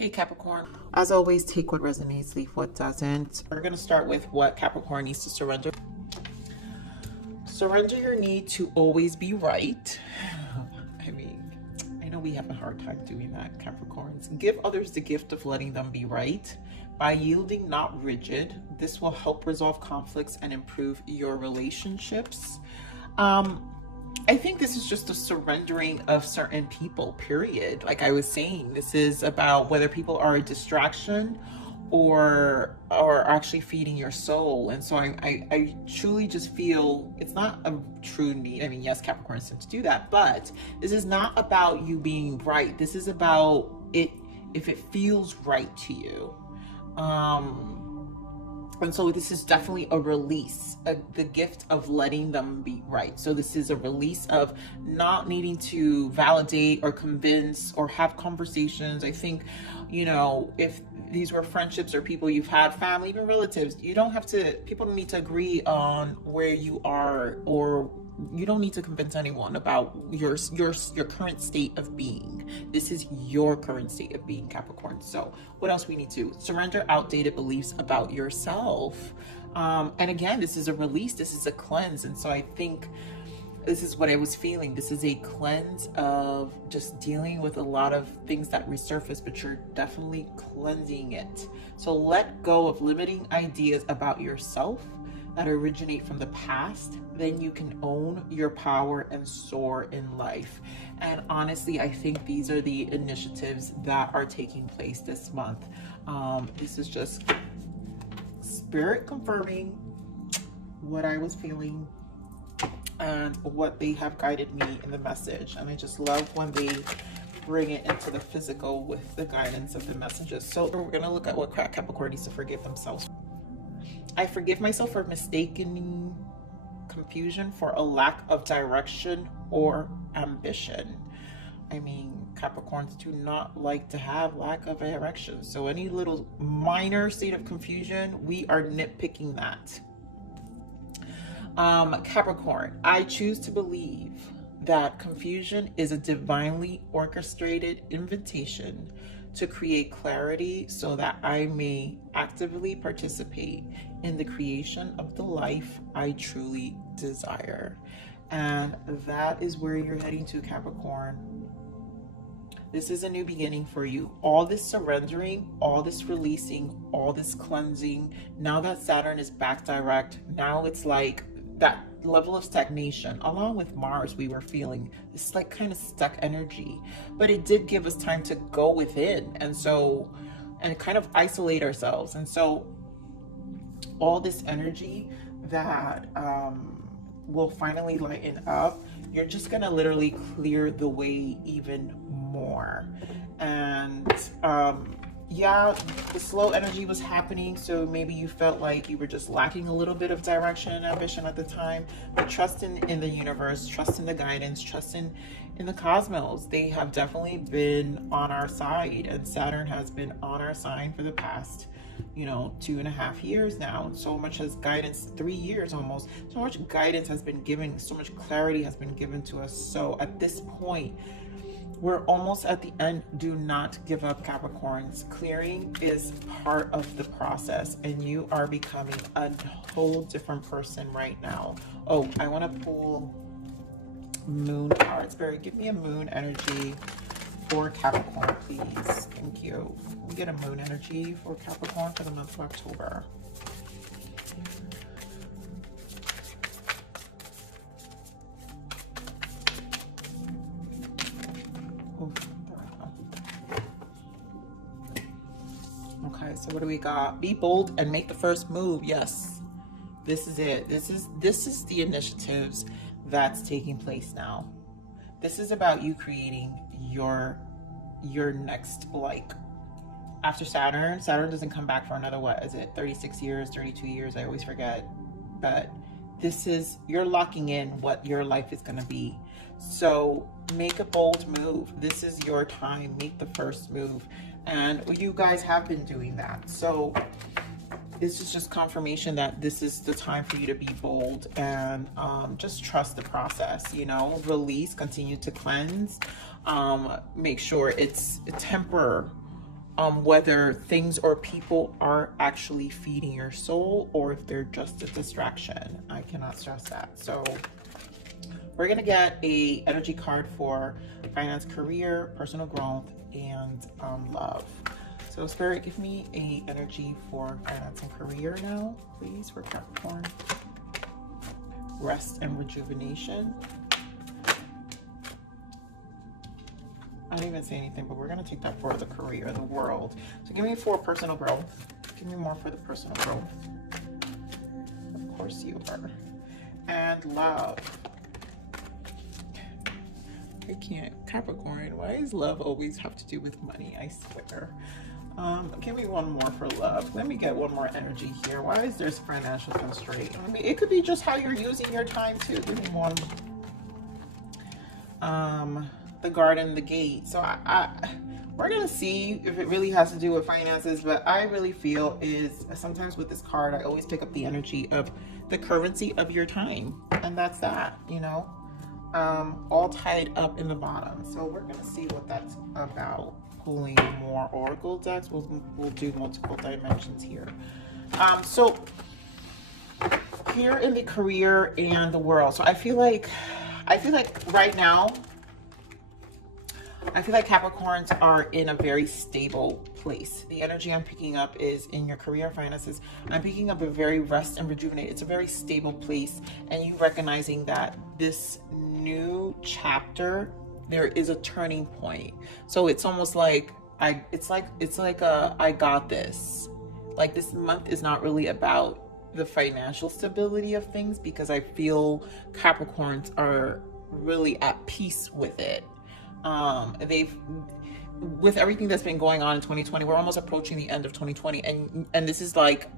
Hey Capricorn, as always, take what resonates, leave what doesn't. We're going to start with what Capricorn needs to surrender. Surrender your need to always be right. I mean, I know we have a hard time doing that, Capricorns. Give others the gift of letting them be right. By yielding, not rigid, this will help resolve conflicts and improve your relationships. I think this is just a surrendering of certain people, period. Like I was saying, this is about whether people are a distraction or actually feeding your soul. And so I truly just feel it's not a true need. I mean, yes, Capricorn tend to do that, but this is not about you being right. This is about it if it feels right to you. And so this is definitely a release, the gift of letting them be right. So this is a release of not needing to validate or convince or have conversations. I think, you know, if these were friendships or people you've had, family, even relatives, you don't have to, people don't need to agree on where you are, or you don't need to convince anyone about your current state of being. This is your current state of being, Capricorn. So what else we need to surrender? Outdated beliefs about yourself. And again, this is a release, this is a cleanse. And so I think this is what I was feeling. This is a cleanse of just dealing with a lot of things that resurface, but you're definitely cleansing it. So let go of limiting ideas about yourself that originate from the past. Then you can own your power and soar in life. And honestly, I think these are the initiatives that are taking place this month. This is just spirit confirming what I was feeling and what they have guided me in the message. And I just love when they bring it into the physical with the guidance of the messages. So we're going to look at what Capricorn needs to forgive themselves. I forgive myself for mistaking confusion for a lack of direction or ambition. I mean, Capricorns do not like to have lack of direction. So any little minor state of confusion, we are nitpicking that. Capricorn, I choose to believe that confusion is a divinely orchestrated invitation to create clarity so that I may actively participate in the creation of the life I truly desire. And that is where you're heading to, Capricorn. This is a new beginning for you. All this surrendering, all this releasing, all this cleansing. Now that Saturn is back direct, now it's like that level of stagnation, along with Mars, we were feeling this like kind of stuck energy, but it did give us time to go within and kind of isolate ourselves. And so all this energy that will finally lighten up, you're just gonna literally clear the way even more. And yeah, the slow energy was happening, so maybe you felt like you were just lacking a little bit of direction and ambition at the time, but trust in the universe, trust in the guidance, trust in the cosmos. They have definitely been on our side, and Saturn has been on our side for the past, 2.5 years now. And so much as guidance, 3 years almost, so much guidance has been given, so much clarity has been given to us. So at this point, we're almost at the end. Do not give up, Capricorns. Clearing is part of the process, and you are becoming a whole different person right now. Oh, I want to pull moon cards. Barry, give me a moon energy for Capricorn, please. Thank you. We get a moon energy for Capricorn for the month of October. Okay, so what do we got? Be bold and make the first move. Yes, this is it. This is the initiatives that's taking place now. This is about you creating your next, like, after Saturn doesn't come back for another, what is it, 36 years, 32 years, I always forget. But this is, you're locking in what your life is going to be. So make a bold move. This is your time. Make the first move. And you guys have been doing that. So this is just confirmation that this is the time for you to be bold and just trust the process, release, continue to cleanse. Make sure it's temper whether things or people are actually feeding your soul or if they're just a distraction. I cannot stress that. So we're gonna get a energy card for finance, career, personal growth, and love. So Spirit, give me a energy for finance and career now, please, for Capricorn. Rest and rejuvenation. I didn't even say anything, but we're going to take that for the career, the world. So give me for personal growth. Give me more for the personal growth. Of course you are. And love. I can't. Capricorn, why does love always have to do with money? I swear. Give me one more for love. Let me get one more energy here. Why is there financial constraint? I mean, it could be just how you're using your time too. Give me one. The garden, the gate. So we're gonna see if it really has to do with finances, but I really feel is sometimes with this card, I always pick up the energy of the currency of your time, and that's that, you know, all tied up in the bottom. So we're gonna see what that's about. Pulling more oracle decks. We'll do multiple dimensions here. So here in the career and the world. So I feel like right now, I feel like Capricorns are in a very stable place. The energy I'm picking up is in your career finances. I'm picking up a very rest and rejuvenate. It's a very stable place, and you recognizing that this new chapter, there is a turning point. So it's almost like it's like I got this. Like this month is not really about the financial stability of things, because I feel Capricorns are really at peace with it. With everything that's been going on in 2020, we're almost approaching the end of 2020, and this is like,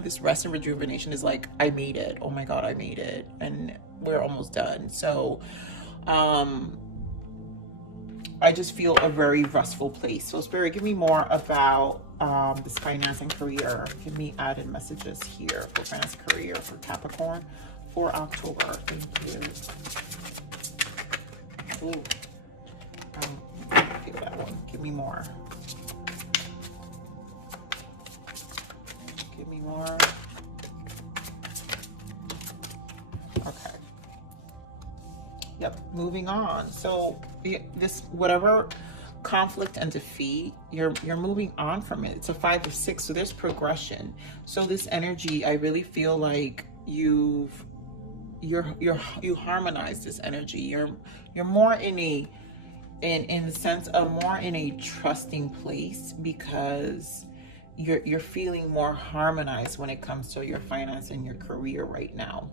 this rest and rejuvenation is like, I made it. Oh my God, I made it, and we're almost done. So I just feel a very restful place. So Spirit, give me more about this finance and career. Give me added messages here for finance and career for Capricorn for October. Thank you. Ooh. Give that one. Give me more. Give me more. Okay. Yep. Moving on. So this, whatever conflict and defeat, you're moving on from it. It's a 5 of 6, so there's progression. So this energy, I really feel like you harmonize this energy. You're more in the sense of more in a trusting place, because you're feeling more harmonized when it comes to your finance and your career right now.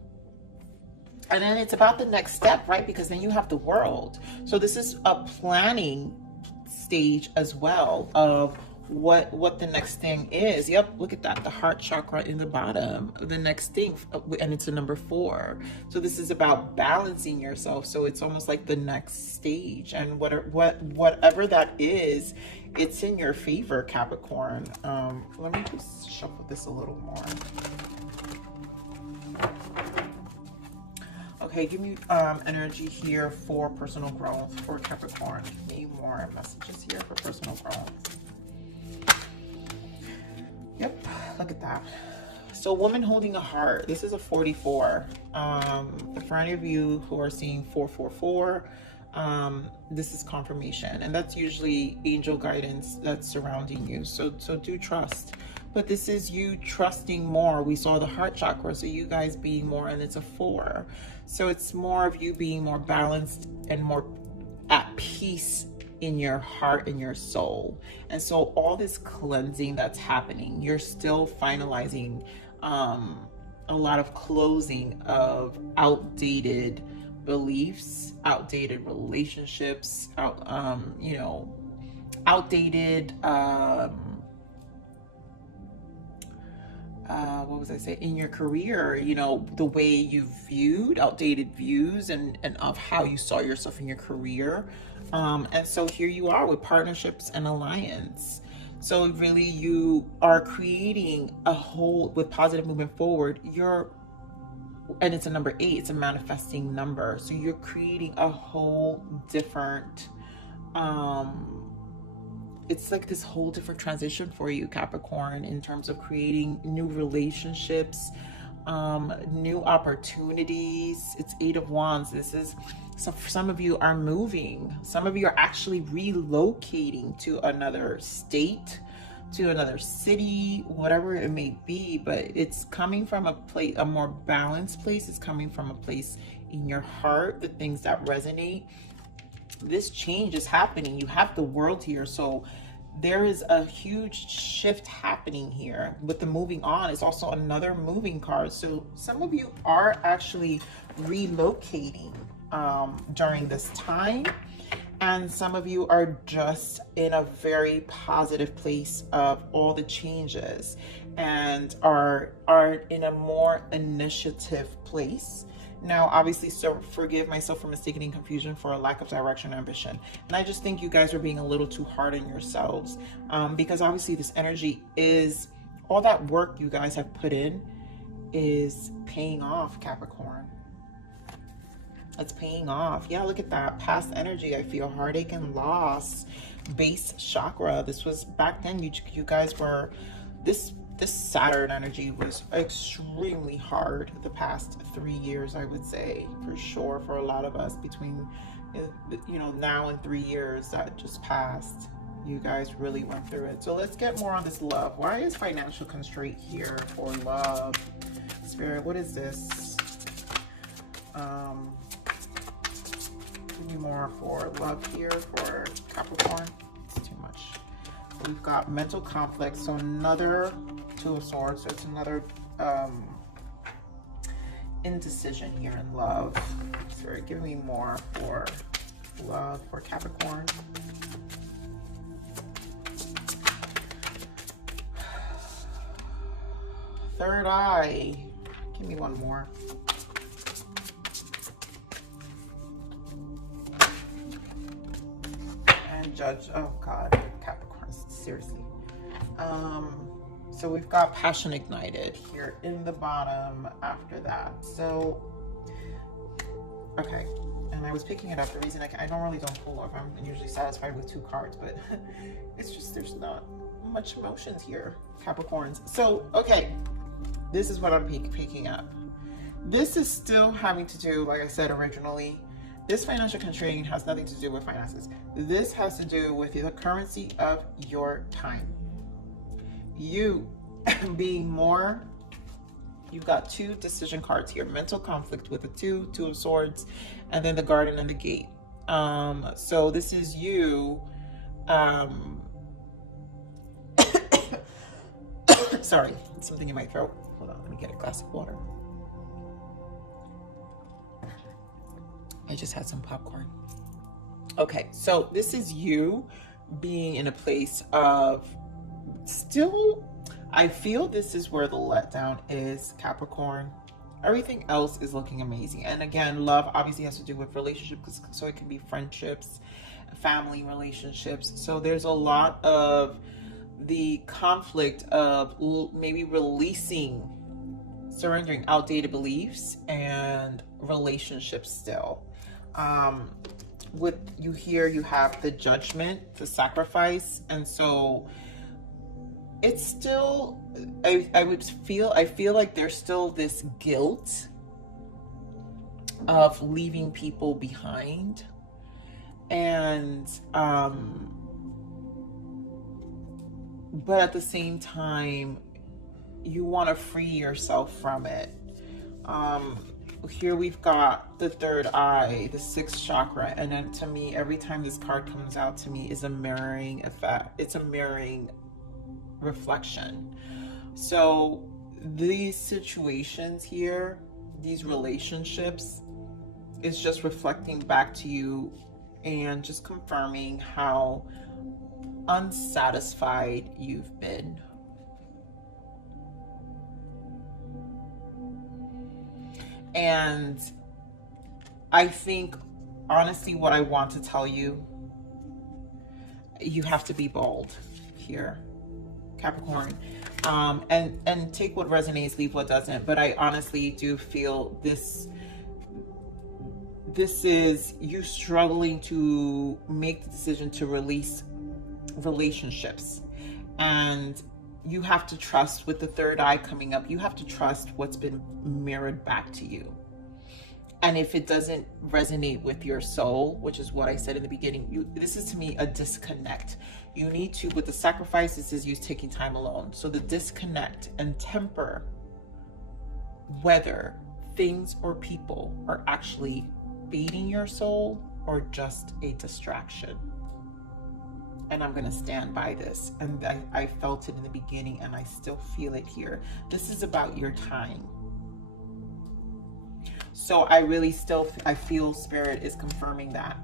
And then it's about the next step, right? Because then you have the world. So this is a planning stage as well of what the next thing is. Yep, look at that, the heart chakra in the bottom, the next thing, and it's a number 4. So this is about balancing yourself. So it's almost like the next stage, and whatever that is, it's in your favor, Capricorn. Let me just shuffle this a little more. Okay, give me energy here for personal growth for Capricorn. Give me more messages here for personal growth. Yep, look at that. So woman holding a heart. This is a 44. For any of you who are seeing 444, this is confirmation, and that's usually angel guidance that's surrounding you. So do trust. But this is you trusting more. We saw the heart chakra, so you guys being more, and it's a 4. So it's more of you being more balanced and more at peace in your heart and your soul. And so all this cleansing that's happening, you're still finalizing a lot of closing of outdated beliefs, outdated relationships, outdated what was I say, in your career, the way you viewed, outdated views and of how you saw yourself in your career. And so here you are with partnerships and alliance. So really you are creating a whole, with positive movement forward, and it's a number 8, it's a manifesting number. So you're creating a whole different it's like this whole different transition for you, Capricorn, in terms of creating new relationships, new opportunities. It's Eight of Wands. This is, so for some of you are moving. Some of you are actually relocating to another state, to another city, whatever it may be, but it's coming from a place, a more balanced place. It's coming from a place in your heart, the things that resonate. This change is happening. You have the world here, so there is a huge shift happening here. With the moving on, it's also another moving card. So some of you are actually relocating during this time, and some of you are just in a very positive place of all the changes and are in a more initiative place. Now, obviously, so forgive myself for mistaking confusion for a lack of direction and ambition. And I just think you guys are being a little too hard on yourselves, because obviously this energy is, all that work you guys have put in is paying off, Capricorn. It's paying off. Yeah, look at that. Past energy, I feel heartache and loss. Base chakra. This was back then, you guys were, this Saturn energy was extremely hard the past 3 years, I would say, for sure, for a lot of us. Between, you know, now and 3 years that just passed, you guys really went through it. So let's get more on this love. Why is financial constraint here for love? Spirit, what is this? Give me more for love here for Capricorn. It's too much. We've got mental conflict, so another Two of Swords, so it's another indecision here in love. Sorry, give me more for love for Capricorn. Third eye. Give me one more. And Judge. Oh God, Capricorn, seriously. So we've got passion ignited here in the bottom after that. So, okay. And I was picking it up. The reason I normally don't pull off, I'm usually satisfied with 2 cards, but it's just, there's not much emotions here, Capricorns. So, okay. This is what I'm picking up. This is still having to do, like I said originally, this financial constraint has nothing to do with finances. This has to do with the currency of your time. You being more, you've got 2 decision cards here. Mental conflict with the Two of Swords, and then the Garden and the Gate. So this is you, sorry, something in my throat. Hold on, let me get a glass of water. I just had some popcorn. Okay, so this is you being in a place of still, I feel this is where the letdown is, Capricorn. Everything else is looking amazing. And again, love obviously has to do with relationships, so it can be friendships, family relationships. So there's a lot of the conflict of maybe releasing, surrendering outdated beliefs and relationships still. With you here, you have the Judgment, the Sacrifice, and so it's still, I feel like there's still this guilt of leaving people behind, and but at the same time you want to free yourself from it. Here we've got the third eye, the 6th chakra, and then to me, every time this card comes out to me is a mirroring effect. It's a mirroring reflection. So these situations here, these relationships, is just reflecting back to you and just confirming how unsatisfied you've been. And I think, honestly, what I want to tell you, you have to be bold here, Capricorn. And take what resonates, leave what doesn't. But I honestly do feel this is you struggling to make the decision to release relationships, and you have to trust. With the third eye coming up, you have to trust what's been mirrored back to you. And if it doesn't resonate with your soul, which is what I said in the beginning, this is to me a disconnect. You need to, with the sacrifice, this is you taking time alone. So the disconnect and temper whether things or people are actually feeding your soul or just a distraction. And I'm going to stand by this. And I felt it in the beginning and I still feel it here. This is about your time. So I really I feel Spirit is confirming that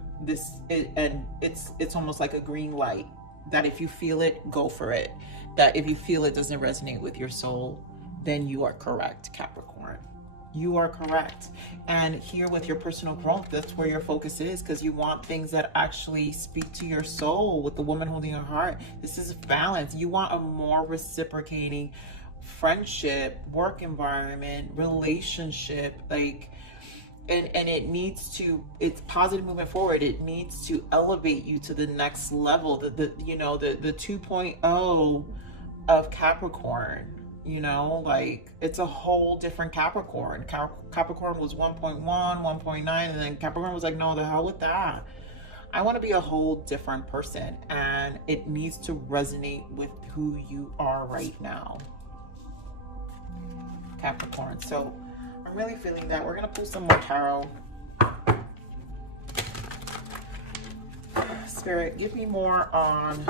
and it's almost like a green light, that if you feel it, go for it. That if you feel it doesn't resonate with your soul, then you are correct, Capricorn. You are correct. And here with your personal growth, that's where your focus is, because you want things that actually speak to your soul. With the woman holding your heart, this is balance. You want a more reciprocating friendship, work environment, relationship, like, and it needs to, it's positive moving forward. It needs to elevate you to the next level, the 2.0 of Capricorn. You know, like, it's a whole different Capricorn. Capricorn was 1.1, 1.9, and then Capricorn was like, no, the hell with that. I want to be a whole different person, and it needs to resonate with who you are right now, Capricorn. So I'm really feeling that. We're going to pull some more tarot. Spirit, give me more on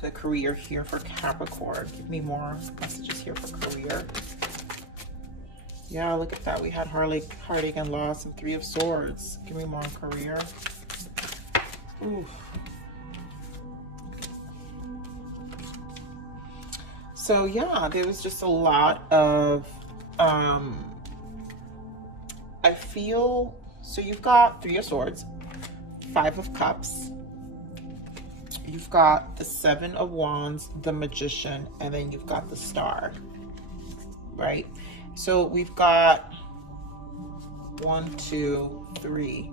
the career here for Capricorn. Give me more messages here for career. Yeah, look at that. We had heartache and loss and 3 of Swords. Give me more on career. Ooh. So yeah, there was just a lot of I feel, so you've got 3 of Swords, 5 of Cups, you've got the 7 of Wands, the Magician, and then you've got the Star, right? So we've got 1, 2, 3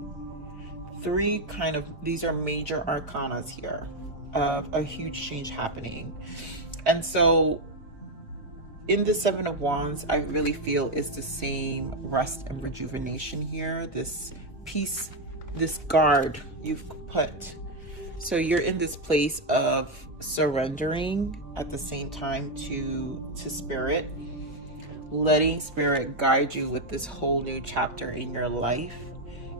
kind of, these are major arcanas here of a huge change happening. And so in the 7 of Wands, I really feel is the same rest and rejuvenation here. This peace, this guard you've put. So you're in this place of surrendering at the same time to Spirit, letting Spirit guide you with this whole new chapter in your life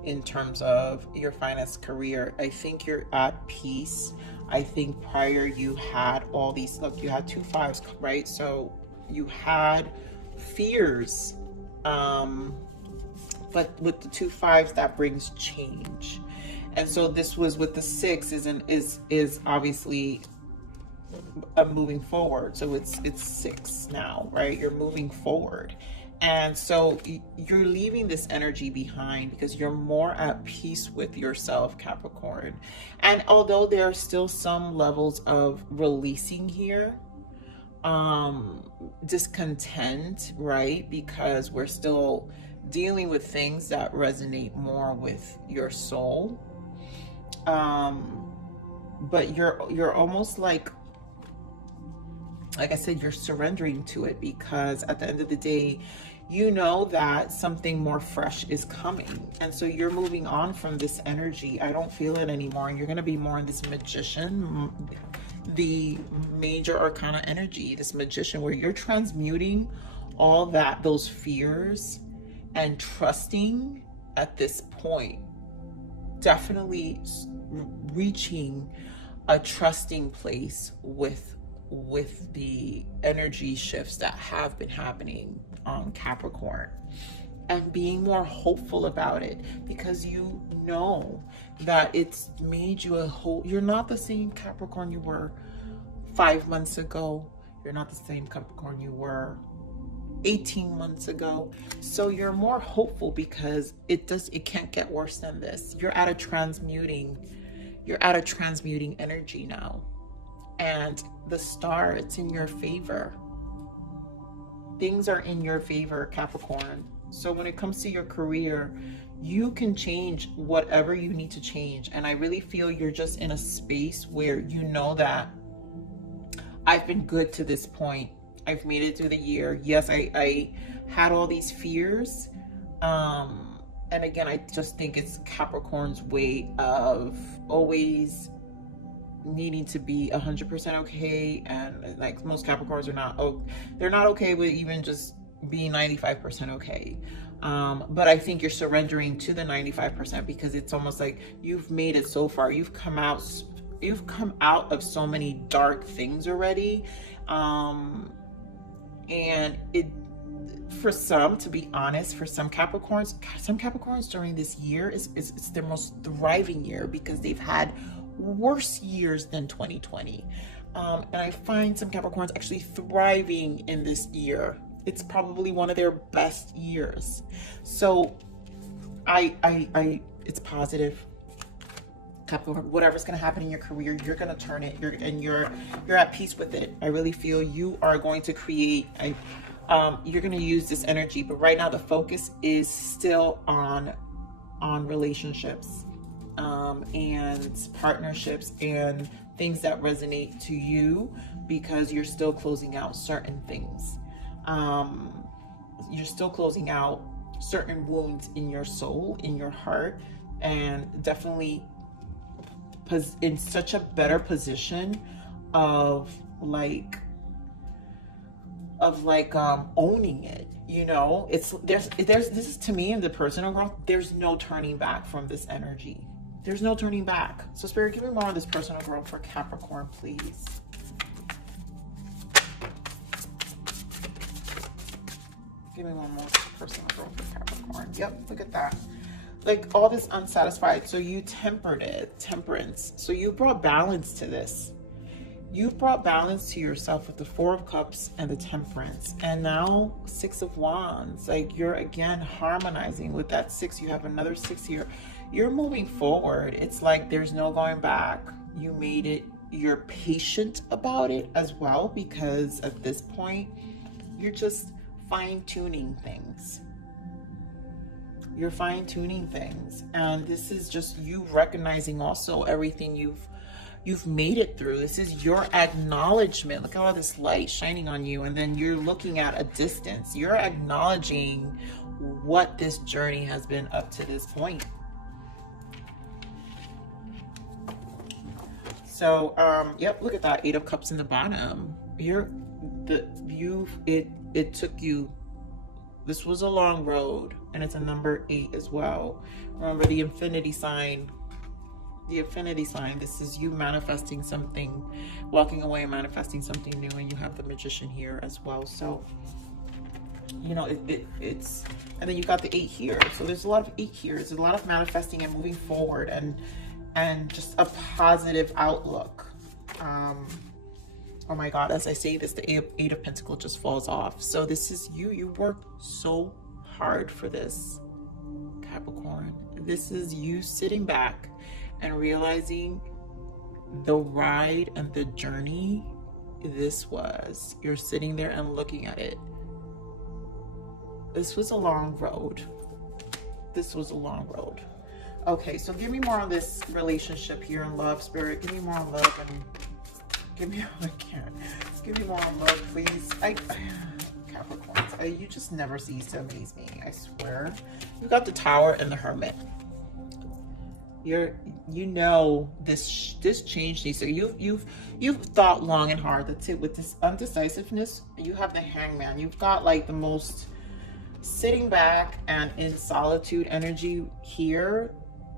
in terms of your finance, career. I think you're at peace. I think prior you had all these, look, you had 2 5s, right? So you had fears, but with the 2 5s, that brings change. And so this was with the 6 is obviously moving forward. So it's 6 now, right? You're moving forward. And so you're leaving this energy behind because you're more at peace with yourself, Capricorn. And although there are still some levels of releasing here, discontent, right? Because we're still dealing with things that resonate more with your soul. But you're almost like I said, you're surrendering to it, because at the end of the day, you know that something more fresh is coming. And so you're moving on from this energy. I don't feel it anymore. You're going to be more in this Magician, the major arcana energy, this Magician, where you're transmuting all that, those fears, and trusting at this point. Definitely reaching a trusting place with the energy shifts that have been happening on Capricorn, and being more hopeful about it, because you know that it's made you a whole, you're not the same Capricorn you were 5 months ago. You're not the same Capricorn you were 18 months ago. So you're more hopeful because it can't get worse than this. You're at a transmuting energy now. And the Star, it's in your favor. Things are in your favor, Capricorn. So when it comes to your career, you can change whatever you need to change. And I really feel you're just in a space where you know that I've been good to this point. I've made it through the year. Yes, I had all these fears. And again, I just think it's Capricorn's way of always needing to be 100% okay. And like most Capricorns are not, oh, they're not okay with even just being 95% okay. But I think you're surrendering to the 95% because it's almost like you've made it so far. You've come out of so many dark things already. And it, for some, to be honest, for some Capricorns during this year it's their most thriving year because they've had worse years than 2020. And I find some Capricorns actually thriving in this year. It's probably one of their best years. So it's positive. Capricorn, whatever's going to happen in your career, you're going to turn it. You're at peace with it. I really feel you are going to create. You're going to use this energy, but right now the focus is still on relationships, and partnerships and things that resonate to you because you're still closing out certain things. You're still closing out certain wounds in your soul, in your heart, and definitely in such a better position of owning it. You know, there's this is, to me, in the personal growth, there's no turning back from this energy. There's no turning back. So Spirit, give me more on this personal growth for Capricorn, please. Give me one more personal growth for Capricorn. Yep, look at that. Like all this unsatisfied. So you tempered it, temperance. So you brought balance to this. You brought balance to yourself with the Four of Cups and the Temperance. And now Six of Wands. Like you're again harmonizing with that six. You have another six here. You're moving forward. It's like there's no going back. You made it. You're patient about it as well, because at this point, you're just fine-tuning things. You're fine-tuning things. And this is just you recognizing also everything you've made it through. This is your acknowledgement. Look at all this light shining on you, and then you're looking at a distance. You're acknowledging what this journey has been up to this point. So yep, look at that Eight of Cups in the bottom here. It took you, this was a long road, and it's a number 8 as well. Remember the infinity sign. The infinity sign, this is you manifesting something, walking away and manifesting something new, and you have the Magician here as well. So, you know, it's, and then you got the 8 here. So there's a lot of 8 here. There's a lot of manifesting and moving forward, and just a positive outlook. Oh my God, as I say this, the Eight of Pentacles just falls off. So this is you worked so hard for this, Capricorn. This is you sitting back and realizing the ride and the journey this was. You're sitting there and looking at it. This was a long road. This was a long road. Okay, so give me more on this relationship here in love, Spirit. Give me more on love, and give me, I can't. Give me more on love, please. Capricorns, you just never cease to amaze me, I swear. You got the Tower and the Hermit. You know this change needs to, you've thought long and hard. That's it. With this undecisiveness, you have the Hangman. You've got like the most sitting back and in solitude energy here.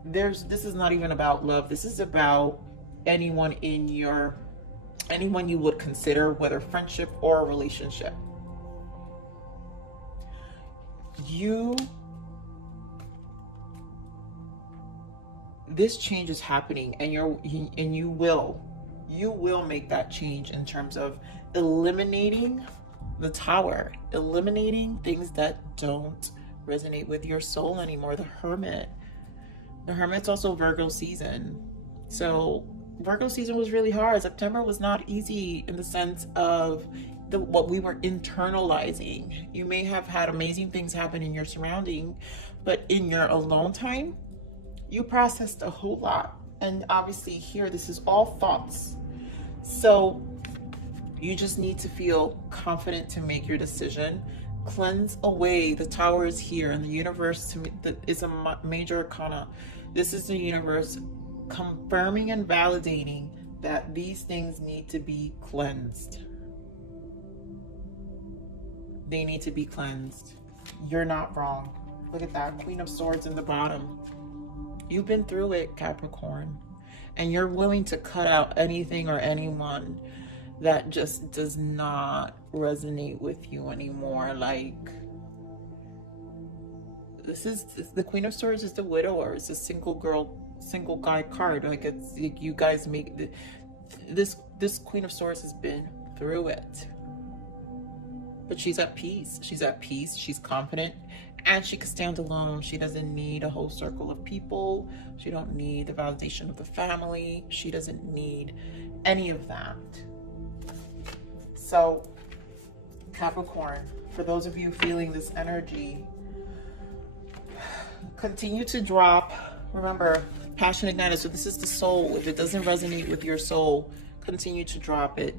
This is not even about love. This is about anyone you would consider, whether friendship or a relationship. This change is happening, and you will make that change in terms of eliminating the Tower, eliminating things that don't resonate with your soul anymore. The Hermit's also Virgo season. So Virgo season was really hard. September was not easy in the sense of what we were internalizing. You may have had amazing things happen in your surrounding, but in your alone time, you processed a whole lot. And obviously here, this is all thoughts. So You just need to feel confident to make your decision. Cleanse away. The Tower is here, and the universe to me is a major arcana. This is the universe confirming and validating that these things need to be cleansed. They need to be cleansed. You're not wrong. Look at that, Queen of Swords in the bottom. You've been through it, Capricorn, and you're willing to cut out anything or anyone that just does not resonate with you anymore. Like, this is the Queen of Swords is the widower. It's a single girl, single guy card. Like, it's like you guys make this Queen of Swords has been through it, but she's at peace. She's at peace. She's confident, and she can stand alone. She doesn't need a whole circle of people. She don't need the validation of the family. She doesn't need any of that. So, Capricorn, for those of you feeling this energy, continue to drop. Remember, passion ignited. So this is the soul. If it doesn't resonate with your soul, continue to drop it.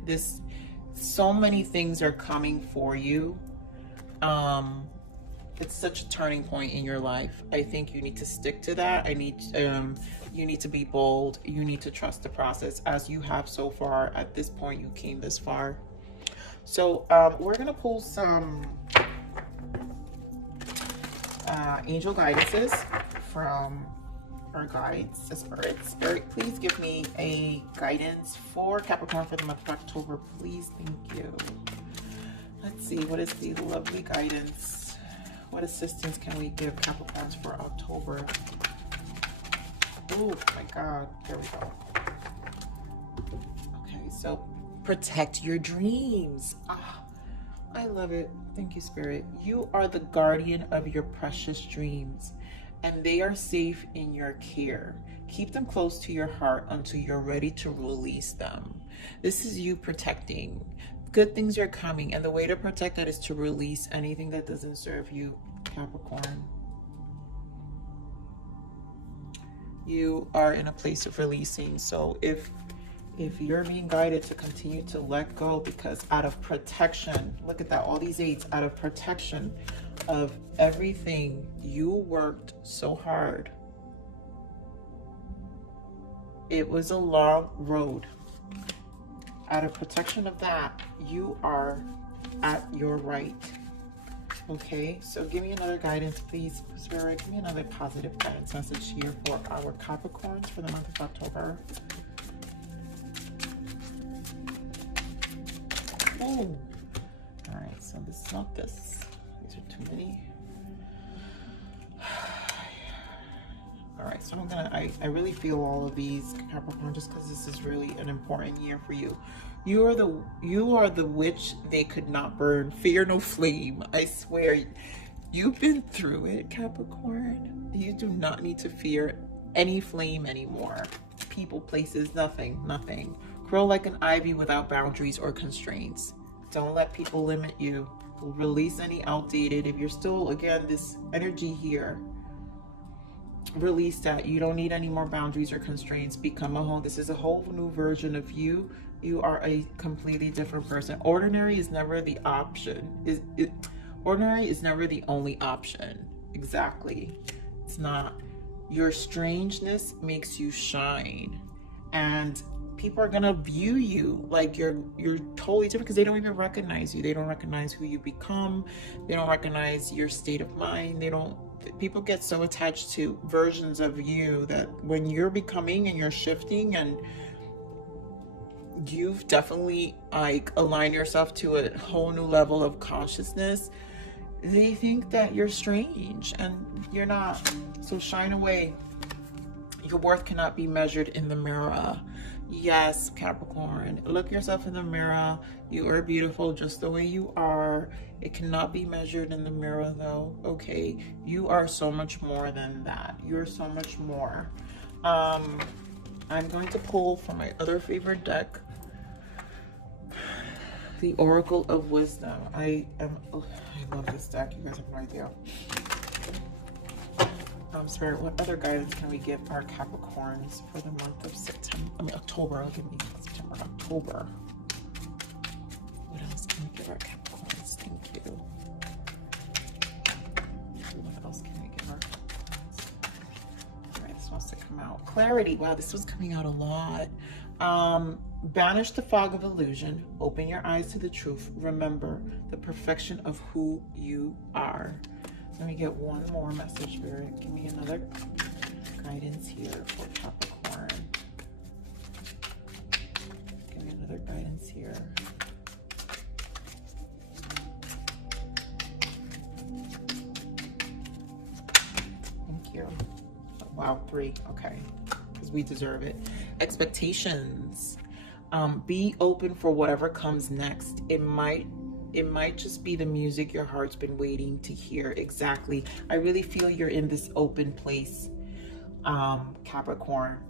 So many things are coming for you. It's such a turning point in your life. I think you need to stick to that. You need to be bold. You need to trust the process, as you have so far. At this point, you came this far. So we're gonna pull some angel guidances from our guides, the spirits. Spirit, please give me a guidance for Capricorn for the month of October, please. Thank you. Let's see, what is the lovely guidance? What assistance can we give Capricorns for October? Oh my God, there we go. Okay, so protect your dreams. Ah, I love it. Thank you, Spirit. You are the guardian of your precious dreams, and they are safe in your care. Keep them close to your heart until you're ready to release them. This is you protecting. Good things are coming, and the way to protect that is to release anything that doesn't serve you, Capricorn. You are in a place of releasing. So if you're being guided to continue to let go, because out of protection, look at that, all these eights, out of protection of everything you worked so hard. It was a long road. Out of protection of that, you are at your right. Okay, so give me another guidance, please, Spirit. Give me another positive guidance message here for our Capricorns for the month of October. Oh, all right, so this is not this. These are too many. All right, so I really feel all of these, Capricorn, just because this is really an important year for you. You are the witch they could not burn. Fear no flame. I swear, you've been through it, Capricorn. You do not need to fear any flame anymore. People, places, nothing. Grow like an ivy without boundaries or constraints. Don't let people limit you. Release any outdated. If you're still, again, this energy here, release that. You don't need any more boundaries or constraints. Become a whole. This is a whole new version of you. You are a completely different person. Ordinary is never the option. Ordinary is never the only option. Exactly. It's not. Your strangeness makes you shine, and people are gonna view you like you're totally different, because they don't even recognize you. They don't recognize who you become. They don't recognize your state of mind. People get so attached to versions of you that when you're becoming and you're shifting, and you've definitely like aligned yourself to a whole new level of consciousness, they think that you're strange, and you're not. So shine away. Your worth cannot be measured in the mirror. Yes, Capricorn, look yourself in the mirror. You are beautiful just the way you are. It cannot be measured in the mirror though, okay? You are so much more than that. You're so much more. I'm going to pull from my other favorite deck, the Oracle of Wisdom. I love this deck. You guys have no idea. Spirit, what other guidance can we give our Capricorns for the month of October? I'll give me September, October. clarity. Wow, this one's coming out a lot. Banish the fog of illusion. Open your eyes to the truth. Remember the perfection of who you are. Let me get one more message, Spirit. Give me another guidance here for Capricorn. Give me another guidance here. Thank you. Wow, 3. Okay. Because we deserve it. Expectations. Be open for whatever comes next. It might just be the music your heart's been waiting to hear. Exactly. I really feel you're in this open place, Capricorn.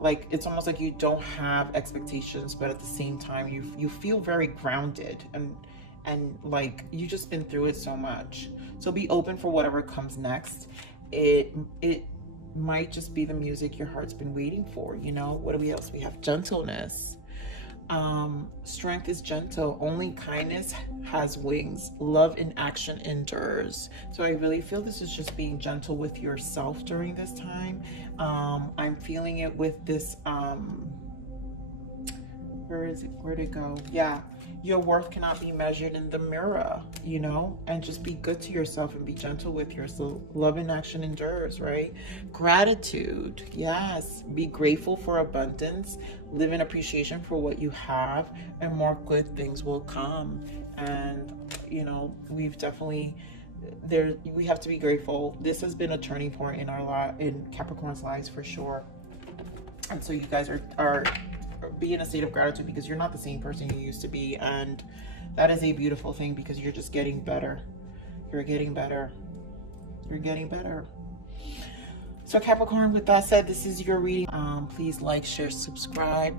Like, it's almost like you don't have expectations, but at the same time you feel very grounded and like you just been through it so much. So be open for whatever comes next. It might just be the music your heart's been waiting for, you know. What do we else? We have gentleness. Strength is gentle. Only kindness has wings. Love in action endures. So I really feel this is just being gentle with yourself during this time. I'm feeling it with this, where is it? Where'd it go? Yeah. Your worth cannot be measured in the mirror, you know, and just be good to yourself and be gentle with yourself. Love in action endures, right? Gratitude. Yes. Be grateful for abundance. Live in appreciation for what you have, and more good things will come. And, you know, we've definitely, we have to be grateful. This has been a turning point in in Capricorn's lives for sure. And so you guys are be in a state of gratitude because you're not the same person you used to be, and that is a beautiful thing because you're just getting better. You're getting better. You're getting better. So Capricorn, with that said, this is your reading. Please like, share, subscribe.